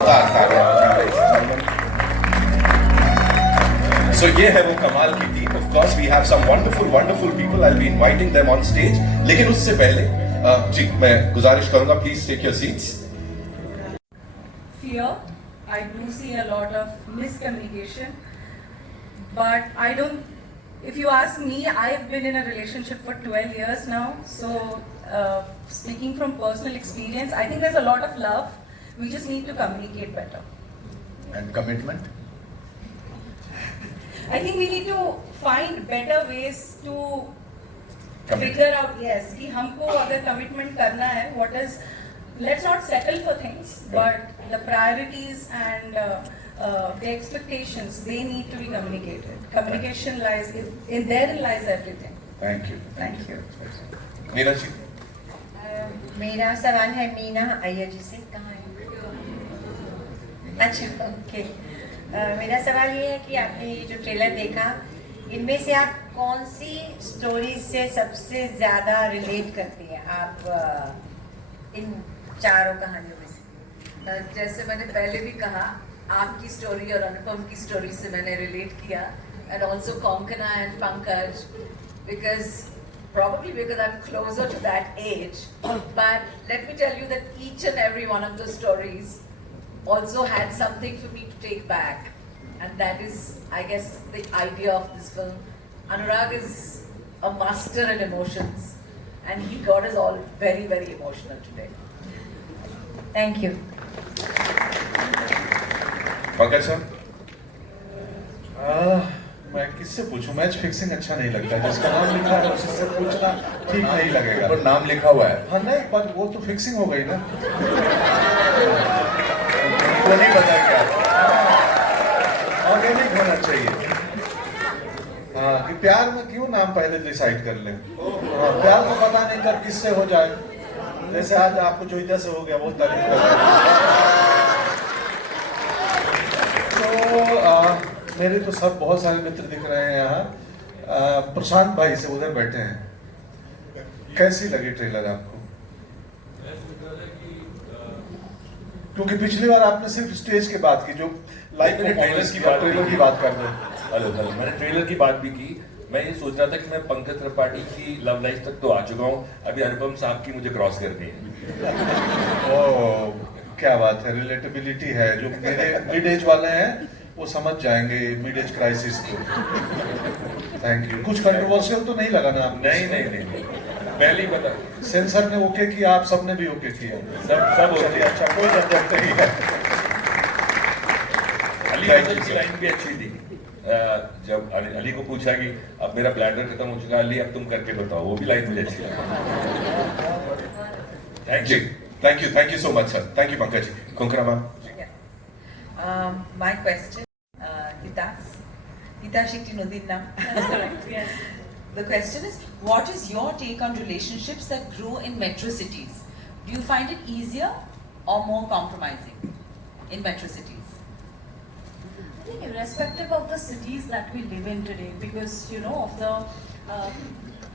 So ये है वो कमाल की team. Of course we have some wonderful people. I'll be inviting them on stage. लेकिन उससे पहले जी मैं गुजारिश करूंगा please take your seats. Fear. I do see a lot of miscommunication, but I don't. If you ask me, I've been in a relationship for 12 years now. So speaking from personal experience, I think there's a lot of love. We just need to communicate better. And commitment? I think we need to find better ways to figure out, yes, कि हमको अगर commitment करना है, what is, let's not settle for things, but the priorities and the expectations, they need to be communicated. Communication lies, therein lies everything. Thank you. Thank you. Meena ji. मेरा सवाल है मीना अय्यर जी से. कहाँ है? अच्छा, ओके. मेरा सवाल ये है कि आपने ये जो ट्रेलर देखा, इनमें से आप कौन सी स्टोरी से सबसे ज़्यादा रिलेट करती हैं आप इन चारों कहानियों में से? जैसे मैंने पहले भी कहा, आपकी स्टोरी और अनुपम की स्टोरी से मैंने रिलेट किया, and also Konkona and Pankaj, probably because I'm closer to that age. But let me tell you that each and every one of the stories also had something for me to take back, and that is, I guess, the idea of this film. Anurag is a master in emotions, and he got us all very emotional today. Thank you. Pankaj sir. मैं किससे पूछूं? Match fixing अच्छा नहीं लगता. जिसका नाम लिखा है उससे पूछना ठीक नहीं लगेगा. पर नाम लिखा हुआ है. हाँ नहीं, पर वो तो फिक्सिंग हो गई ना. वो नहीं पता क्या ऑर्गेनिक होना चाहिए. हाँ, कि प्यार में क्यों नाम पहले डिसाइड कर लें. प्यार को पता नहीं कर किससे हो जाए. जैसे आज आपको जोइदा से हो गया, वो तारीफ कर. तो मेरे तो सब बहुत सारे मित्र दिख रहे हैं यहाँ. प्रशांत भाई से उधर बैठे हैं. कैसी लगी ट्रेलर आपको? क्योंकि पिछली बार आपने सिर्फ स्टेज की बात की, जो लाइव मैंने ट्रेलर की बात कर दो. हेलो मैंने ट्रेलर की बात भी की. मैं ये सोच रहा था कि मैं पंकज त्रिपाठी की लव लाइफ तक तो आ चुका हूँ, अभी अनुपम साहब की मुझे क्रॉस करनी है. ओह, क्या बात है. रिलेटेबिलिटी है. जो मेरे मिड एज वाले हैं वो समझ जाएंगे मिड एज क्राइसिस को. Thank you. कुछ कंट्रोवर्शियल तो नहीं लगा ना आपको? नहीं पहले ही बता. सेंसर ने ओके किया, आप सबने भी ओके किया? सब होती है. अच्छा, कोई जब नहीं है. अली की लाइन भी अच्छी थी. जब अली को पूछा कि अब मेरा ब्लैडर खत्म हो चुका है अली, अब तुम करके बताओ, वो भी लाइन मुझे अच्छी लगी. Thank you so much sir. Thank you Pankaj ji. कुंकरा ma'am. My question, Gita Shetty Nodinna. That's correct, yes. The question is, what is your take on relationships that grow in metro cities? Do you find it easier or more compromising in metro cities? I think irrespective of the cities that we live in today, because of the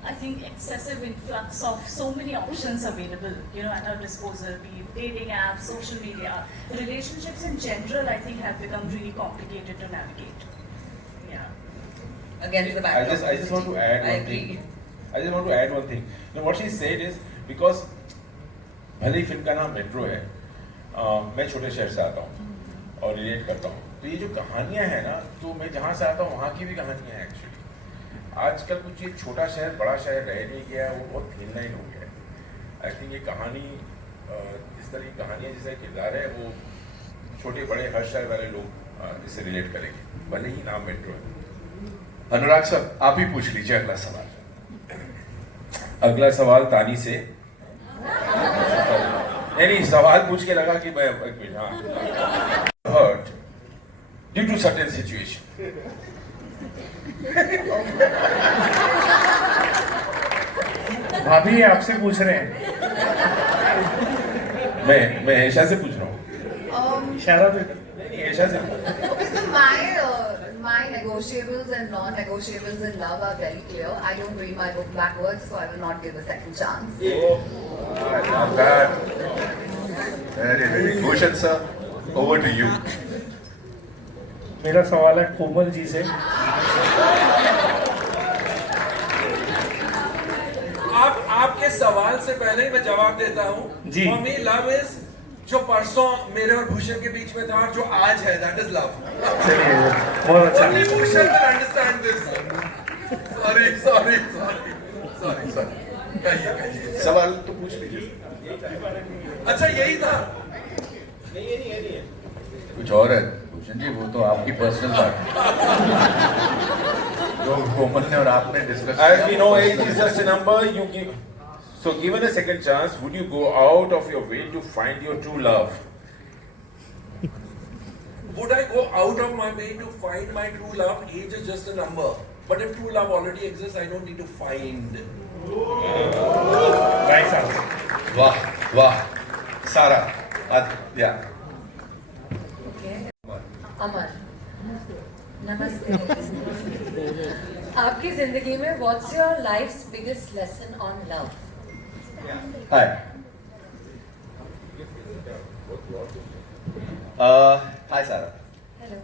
I think excessive influx of so many options available at our disposal, be it dating apps, social media, relationships in general, I think have become really complicated to navigate. Against the backdrop. I just want to add one thing. What she said is because भले ही film का नाम metro है, मैं छोटे शहर से आता हूँ और रिलेट करता हूँ. तो ये जो कहानियाँ हैं ना, तो मैं जहाँ से आता हूँ वहाँ की भी कहानियाँ हैं एक्चुअली. आजकल कुछ ये छोटा शहर बड़ा शहर रह नहीं गया, वो बहुत खेलना ही हो गया है. आई थिंक ये कहानी जिस तरह की कहानियाँ जिसका किरदार है, वो छोटे बड़े हर शहर वाले लोग इससे रिलेट करेंगे, भले ही नाम मेट्रो है. अनुराग साहब, आप ही पूछ लीजिए अगला सवाल. अगला सवाल तानी से. नहीं सवाल पूछ के लगा कि मैं hurt due to certain situation. भाभी आपसे पूछ रहे हैं. मैं ऐशा से पूछ रहा हूँ. इशारा तो नहीं ऐशा से. Okay, so my negotiables and non-negotiables in love are very clear. I don't read my book backwards, so I will not give a second chance. I love that. Very good, sir. Over to you. मेरा सवाल है कोमल जी से। आपके सवाल से पहले ही मैं जवाब देता हूँ। जी। For me, love is जो परसों मेरे और भूषण के बीच में था और जो आज है, that is love. चलिए बहुत अच्छा। Only Bhushan will understand this. Sorry. कहिए। सवाल तो पूछ लीजिए। अच्छा यही था। कुछ और है भूषण जी, वो तो आपकी पर्सनल बात है जो कोमल ने और आपने discuss As we know, age is just a number. You give. So, given a second chance, would you go out of your way to find your true love? Would I go out of my way to find my true love? Age is just a number. But if true love already exists, I don't need to find. Nice answer. वाह Sarah या अमर, नमस्ते। आपकी जिंदगी में what's your life's biggest lesson on love? Hi. Hi, Sarah. Hello.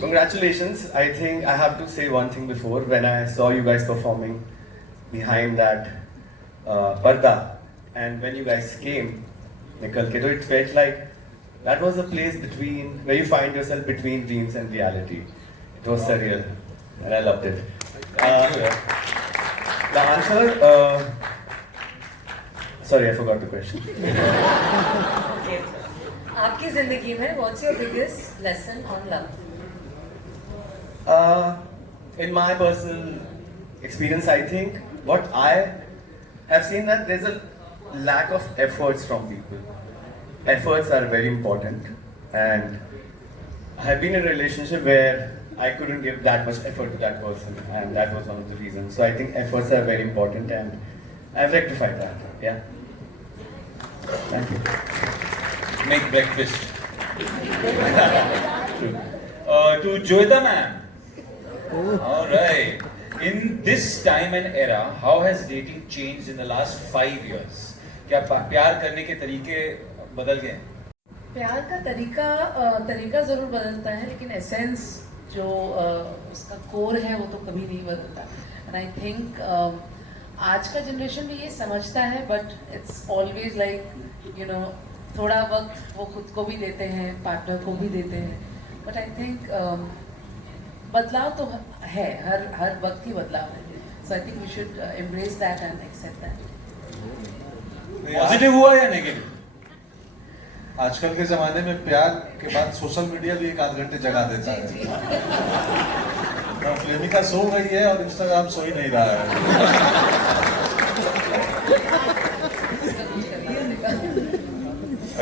Congratulations. I think I have to say one thing before. When I saw you guys performing behind that parda, and when you guys came, nikal ke, it felt like that was a place between where you find yourself between dreams and reality. It was surreal, and I loved it. The answer. Sorry, I forgot the question. आपकी जिंदगी में what's your biggest lesson on love? In my personal experience, I think what I have seen that there's a lack of efforts from people. Efforts are very important, and I have been in a relationship where I couldn't give that much effort to that person, and that was one of the reasons. So I think efforts are very important, and I've rectified that. Yeah. Thank you. Make breakfast. To Joyita ma'am. All right. In this time and era, how has dating changed in the last 5 years? क्या प्यार करने के तरीके बदल गए? प्यार का तरीका जरूर बदलता है, लेकिन एसेंस जो उसका कोर है वो तो कभी नहीं बदलता। एंड आई थिंक आज का जनरेशन भी ये समझता है, बट इट्स ऑलवेज लाइक थोड़ा वक्त वो खुद को भी देते हैं, पार्टनर को भी देते हैं। बट आई थिंक बदलाव तो है, हर वक्त ही बदलाव है। So I think we should embrace that and accept that. Positive हुआ या नेगेटिव? आजकल के जमाने में प्यार के बाद सोशल मीडिया भी 1 आध घंटे जगा देता है। प्रेमिका सो गई है और इंस्टाग्राम सो ही नहीं रहा है।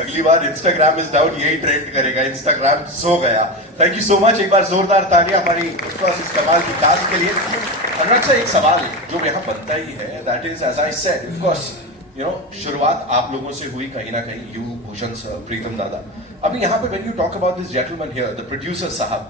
अगली बार इंस्टाग्राम इज डाउन यही ट्रेंड करेगा, इंस्टाग्राम सो गया। थैंक यू सो मच, एक बार जोरदार तालियां हमारी इस कमाल की कास्ट के लिए। अनुराग सर, एक सवाल जो यहाँ बनता ही है, that is as I said, of course शुरुआत आप लोगों से हुई कहीं ना कहीं, यू, भूषण सर, प्रीतम दादा। अभी यहाँ पे when you talk about this gentleman here, the producer साहब,